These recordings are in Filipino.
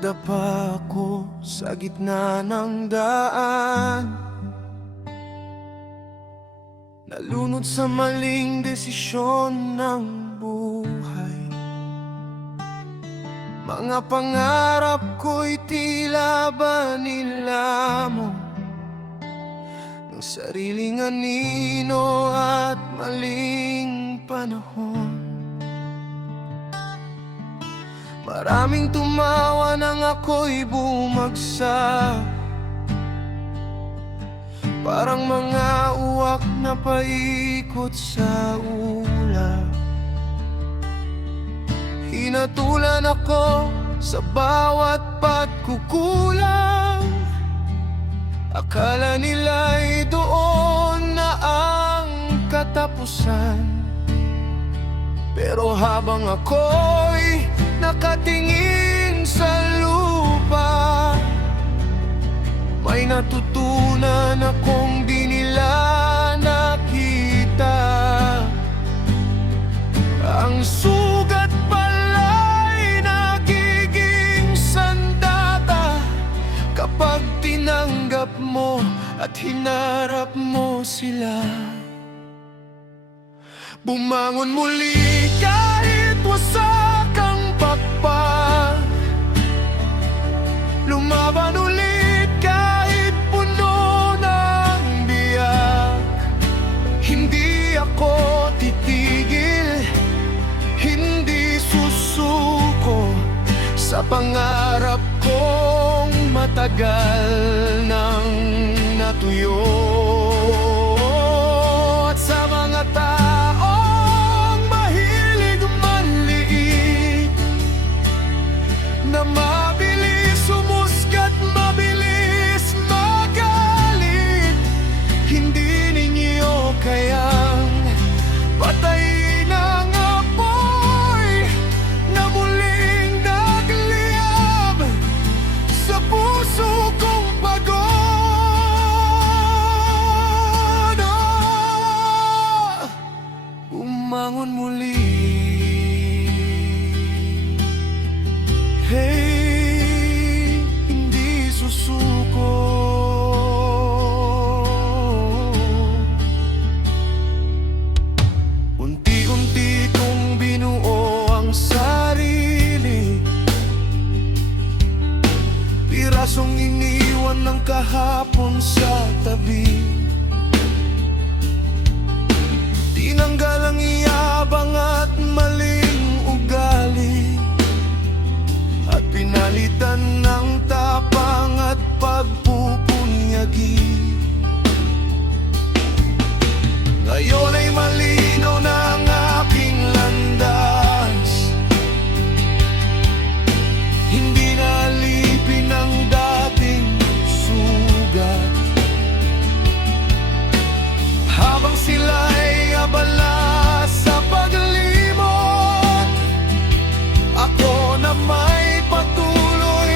Nadapa ko sa gitna ng daan, nalunod sa maling desisyon ng buhay. Mga pangarap ko'y tila ba nilamo ng sariling anino at maling panahon. Maraming tumawa nang ako'y bumagsak, parang mga uwak na paikot sa ulap. Hinatulan ako sa bawat pagkukulang, akala nila'y doon na ang katapusan. Pero habang ako'y nakatingin sa lupa, may natutunan akong di nila nakita. Ang sugat pala'y nagiging sandata kapag tinanggap mo at hinarap mo sila. Bumangon muli kahit wasak ang pakpak, lumaban ulit kahit puno ng biyak. Hindi ako titigil, hindi susuko sa pangarap kong matagal nang natuyo. At sa mga taong mahilig manliit, na mabilis umusgat, mabilis magalit, hindi ninyo kayang patayin ang apoy na muling nagliyab sa puso kong pagod. Umangon muli, hey, hindi susuko. Unti-unti kong binuo ang sarili, pirasong iniwan ng kahapon sa tabi. Tinanggal ang iyabang at maling ugali, at pinalitan ng tapang at pagpupunyagi. Ngayon ay malinaw na ang aking landas, hindi na alipin ang dating sugat. Habang sila'y abala sa paglimot, ako na may patuloy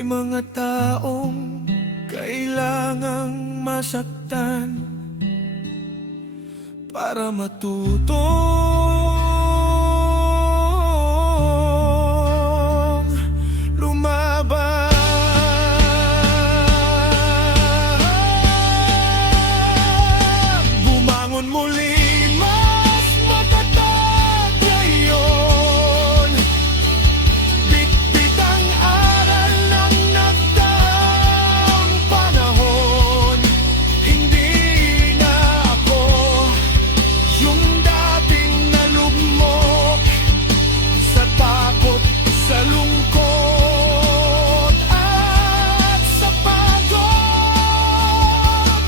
May mga taong kailangang masaktan para matutong lumaban. Bumangon muli, mas matatag ngayon. Bitbit ang aral ng nagdaang panahon. Hindi na ako yung dating nalugmok sa takot, sa lungkot at sa pagod.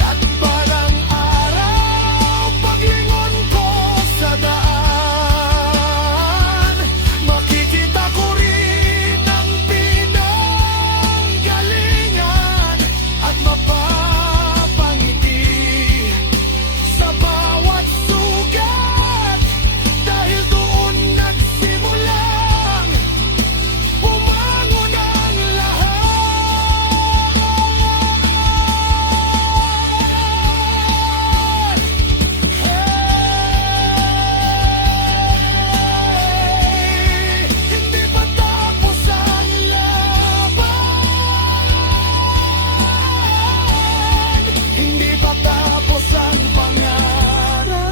At balang araw, paglingon ko sa daan, makikita ko rin ang pinanggalingan at mapapangiti sa bawat sugat, dahil doon nagsimulang bumangon ang lahat. Hindi pa tapos ang laban, hindi pa tapos ang pangarap.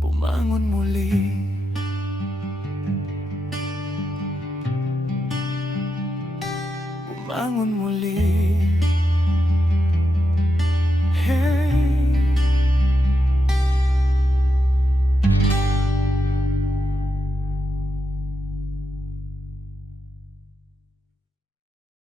Bumangon muli. Bumangon muli.